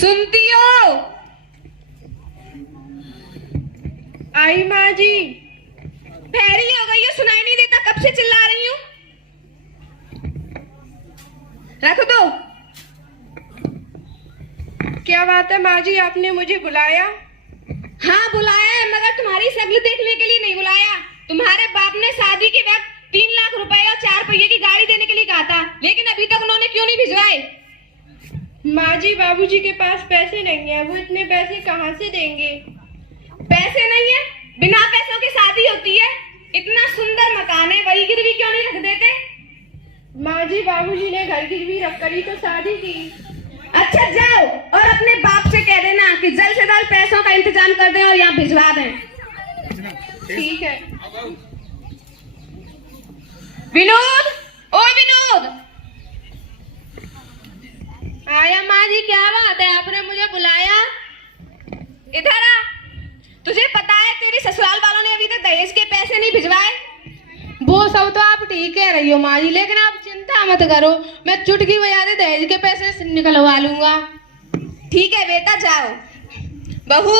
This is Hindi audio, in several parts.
सुनती हो? आई माँ जी। बहरी हो गई हो, सुनाई नहीं देता? कब से चिल्ला रही हूँ। रख दो। क्या बात है माँ जी, आपने मुझे बुलाया? हाँ बुलाया है, मगर तुम्हारी शक्ल देखने के लिए नहीं बुलाया। तुम्हारे बाप ने शादी के वक्त 3 लाख रुपए और 4 पहिए की गाड़ी देने के लिए कहा था, लेकिन अभी तक उन्होंने क्यों नहीं भिजवाए? माँ जी, बाबूजी के पास पैसे नहीं है, वो इतने पैसे कहाँ से देंगे? पैसे नहीं है? बिना पैसों की शादी होती है? इतना सुंदर मकान है, वही गिरवी क्यों नहीं रख देते? माँ जी, बाबूजी ने घर गिरवी रखकर ही तो शादी की। अच्छा जाओ और अपने बाप से कह देना कि जल्द से जल्द पैसों का इंतजाम कर दें और यहाँ भिजवा दें। ठीक है। विनोद, ओ विनोद। आया माँ जी, क्या बात है, आपने मुझे बुलाया? इधर आ। तुझे पता है तेरी ससुराल वालों ने अभी तक दहेज के पैसे नहीं भिजवाए? वो सब तो आप ठीक कह रही हो माँ जी, लेकिन आप चिंता मत करो, मैं चुटकी बजाते दहेज के पैसे निकलवा लूंगा। ठीक है बेटा, जाओ। बहू,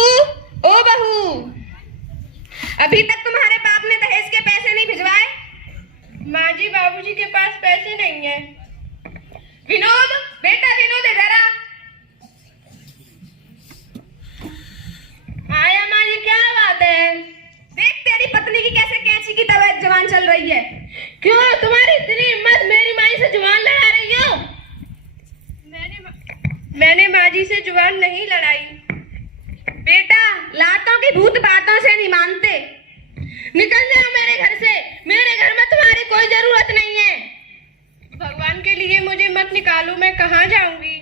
ओ बहू, अभी तक तुम्हारे बाप ने दहेज के पैसे नहीं भिजवाए? माँ जी, बाबूजी के पास पैसे नहीं है। विनोद, बेटा विनोद, इधर आ। आया माँ जी, क्या बात है? देख तेरी पत्नी की कैसे कैंची की तरह जवान चल रही है। क्यों तुम्हारी इतनी हिम्मत, मेरी माई से जुबान लड़ा रही हो? मैंने माँ जी से जुबान नहीं लड़ाई। बेटा, लातों की भूत बातों से नहीं मानते। निकल जाओ मेरे घर से, मेरे घर में तुम्हारी कोई जरूरत नहीं है। भगवान के लिए मुझे मत निकालो, मैं कहाँ जाऊंगी?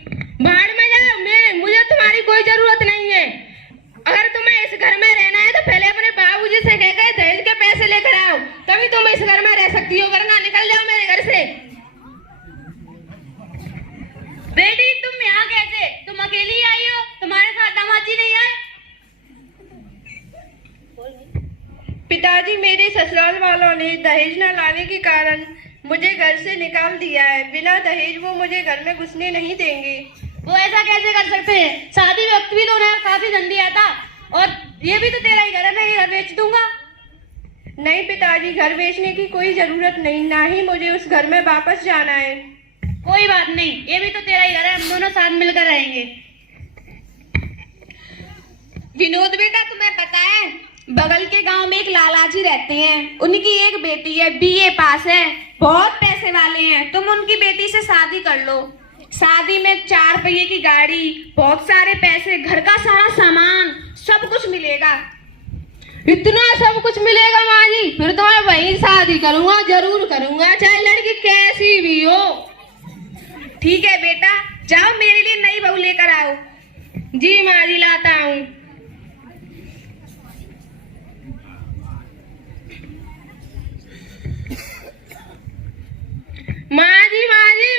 बाहर में जाओ, मुझे तुम्हारी कोई जरूरत नहीं है। अगर तुम्हें इस घर में रहना है तो पहले अपने बाबूजी से कहकर दहेज के पैसे लेकर आओ, तभी तुम इस घर में रह सकती हो, वरना निकल जाओ मेरे घर से। बेटी, तुम यहाँ कैसे? तुम अकेली आई हो? तुम्हारे साथ दामाजी नहीं आए? पिताजी, मेरे ससुराल वालों ने दहेज न लाने के कारण मुझे घर से निकाल दिया है। बिना दहेज वो मुझे घर में घुसने नहीं देंगे। वो ऐसा कैसे कर सकते हैं? शादी वक्त भी तो उन्हें काफी धन दिया था, और ये भी तो तेरा ही घर है, मैं ये घर बेच दूंगा। नहीं पिताजी, घर बेचने की कोई जरूरत नहीं, ना ही मुझे उस घर में वापस जाना है। कोई बात नहीं, ये भी तो तेरा ही घर है, हम दोनों साथ मिलकर रहेंगे। विनोद बेटा, तुम्हें पता है बगल के गांव में एक लालाजी रहते हैं, उनकी एक बेटी है, बीए पास है, बहुत पैसे वाले हैं। तुम उनकी बेटी से शादी कर लो। शादी में 4 पहिए की गाड़ी, बहुत सारे पैसे, घर का सारा सामान, सब कुछ मिलेगा। इतना सब कुछ मिलेगा माँ जी? फिर तो मैं वहीं शादी करूंगा, जरूर करूंगा, चाहे लड़की कैसी भी हो। ठीक है बेटा, जाओ मेरे लिए नई बहू लेकर आओ। जी माँ जी, लाता हूँ। माँ जी,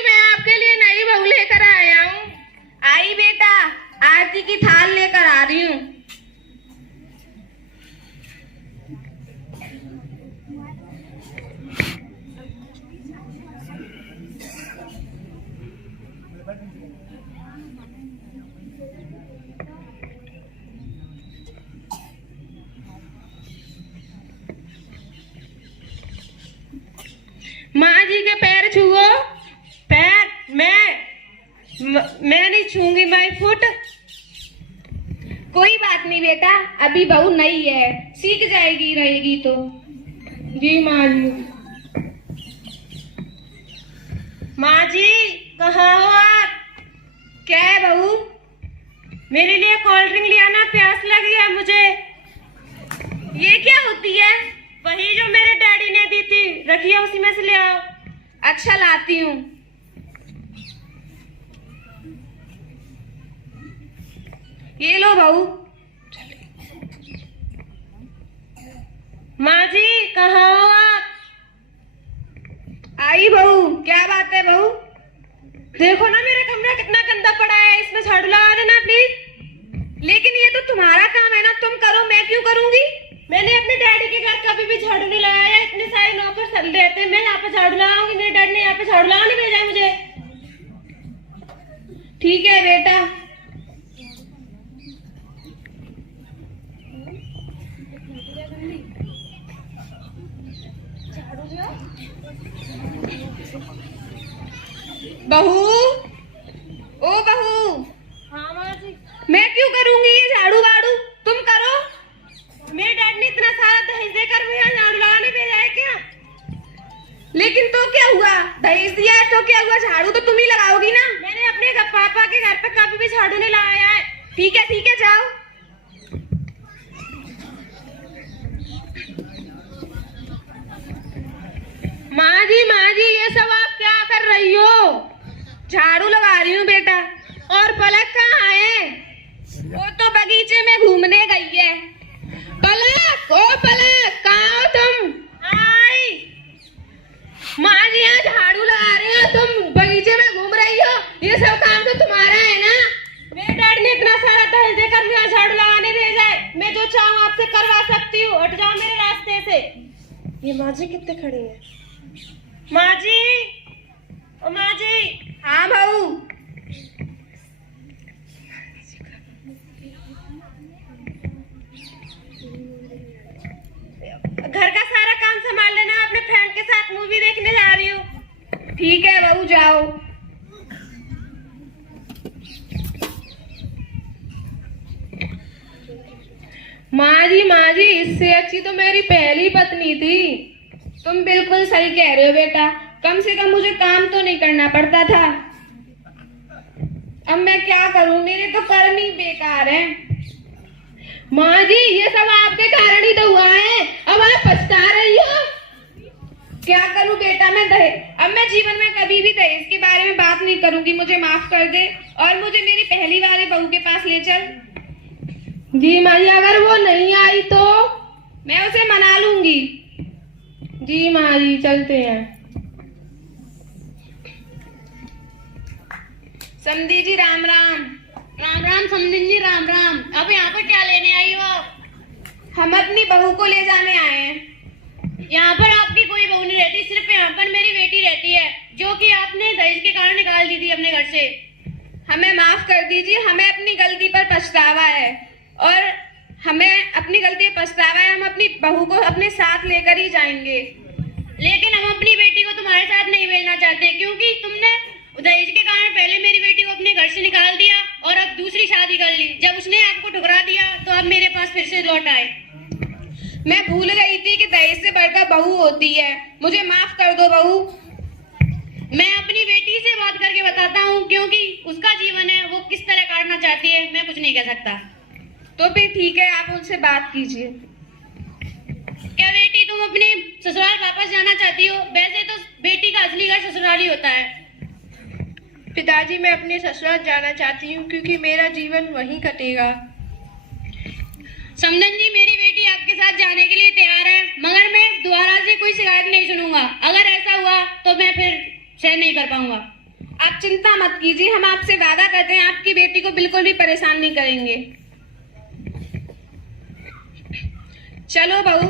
मैं आपके लिए नई बहू लेकर आया हूँ। आई बेटा, आरती की थाल लेकर आ रही हूँ। माँ जी के पैर छुओ। पैर मैं नहीं छूंगी, माई फुट। कोई बात नहीं बेटा, अभी बहू नई है, सीख जाएगी, रहेगी तो। जी माँ जी। माँ जी, कहाँ हो आप? क्या है बहू? मेरे लिए कोल्ड ड्रिंक ले आना, प्यास लगी है मुझे। ये क्या होती है? वही जो मेरे डैडी ने दी थी, रखिए उसी में से ले आओ। अच्छा, लाती हूँ। ये लो बहू। माँ जी, कहाँ हो आप? आई बहू, क्या बात है बहू? देखो ना मेरा कमरा कितना गंदा पड़ा है, इसमें झाड़ू लगा देना प्लीज। लेकिन ये तो तुम्हारा काम है ना, तुम करो, मैं क्यों करूंगी? मैंने अपने डैडी के घर कभी भी झाड़ू नहीं लगाया, इतने सारे नौकर चल रहते हैं, मैं यहाँ पे झाड़ू लगाऊंगी? मेरे डैडी ने यहाँ पे झाड़ू लगाने भेजा है मुझे। ठीक है बेटा। ओ बहू, हाँ माँ जी। मैं क्यों करूंगी ये झाड़ू वाड़ू, तुम करो। मेरे डैड ने इतना सारा दहेज देकर मुझे झाड़ू लगाने भेजा है क्या? लेकिन तो क्या हुआ, दहेज दिया है तो क्या हुआ, झाड़ू तो तुम ही लगाओगी ना। मैंने अपने पापा के घर पे कभी भी झाड़ू नहीं लगाया है। ठीक है जाओ। माँ जी ये सब आप क्या कर रही हो? झाड़ू लगा रही हूँ बेटा। और पलक कहाँ है? वो तो बगीचे में घूमने गई है। पलक, ओ पलक, कहाँ हो तुम? आई माँ जी यहाँ झाड़ू लगा रही हो, तुम बगीचे में घूम रही हो, ये सब काम तो तुम्हारा है ना? मेरे डैड ने इतना सारा दहेज देकर मुझे झाड़ू लगाने भेजा है। मैं जो चाहूँ आपसे करवा सकती हूँ, हट जाओ मेरे रास्ते से। ये माँ जी कितने खड़ी है? माँ जी, ओ माँ जी। हाँ बहू। घर का सारा काम संभाल लेना, अपने फ्रेंड के साथ मूवी देखने जा रही हूँ। ठीक है बहू, जाओ। माँ जी इससे अच्छी तो मेरी पहली पत्नी थी। तुम बिल्कुल सही कह रहे हो बेटा, कम से कम मुझे काम तो नहीं करना पड़ता था। अब मैं क्या करूं, मेरे तो कर्म ही बेकार हैं। माँ जी ये सब आपके कारण ही तो हुआ है, अब आप पछता रही हो। क्या करूं बेटा, अब मैं जीवन में कभी भी दहेज के बारे में बात नहीं करूंगी, मुझे माफ कर दे और मुझे मेरी पहली वाली बहू के पास ले चल। जी माँ जी, अगर वो नहीं आई तो? मैं उसे मना लूंगी। जी माँ जी, चलते हैं। समधी जी राम राम। राम राम समधिन जी, राम राम। अब यहाँ पर क्या लेने आई हो? हम अपनी बहू को ले जाने आए हैं। यहाँ पर आपकी कोई बहू नहीं रहती, सिर्फ यहाँ पर मेरी बेटी रहती है, जो कि आपने दहेज के कारण निकाल दी थी अपने घर से। हमें माफ कर दीजिए, हमें अपनी गलती पर पछतावा है और हमें अपनी गलती पर पछतावा है। हम अपनी बहू को अपने साथ लेकर ही जाएंगे। लेकिन हम अपनी बेटी को तुम्हारे साथ नहीं भेजना चाहते, क्योंकि तुमने दहेज के कारण पहले मेरी बेटी को अपने घर से निकाल दिया और अब दूसरी शादी कर ली। जब उसने आपको ठुकरा दिया तो अब मेरे पास फिर से लौट आए। मैं भूल गई थी कि दहेज से बढ़कर बहू होती है, मुझे माफ कर दो बहू। मैं अपनी बेटी से बात करके बताता हूँ, क्योंकि उसका जीवन है, वो किस तरह काटना चाहती है मैं कुछ नहीं कह सकता। तो फिर ठीक है, आप उनसे बात कीजिए। क्या बेटी तुम अपने ससुराल वापस जाना चाहती हो? वैसे तो बेटी का असली घर ससुराल ही होता है। पिताजी मैं अपने ससुराल जाना चाहती हूँ, क्योंकि मेरा जीवन वहीं कटेगा। समधन जी, मेरी बेटी आपके साथ जाने के लिए तैयार है, मगर मैं दोबारा से कोई शिकायत नहीं सुनूंगा। अगर ऐसा हुआ तो मैं फिर सहन नहीं कर पाऊंगा। आप चिंता मत कीजिए, हम आपसे वादा करते हैं आपकी बेटी को बिल्कुल भी परेशान नहीं करेंगे। चलो बहू।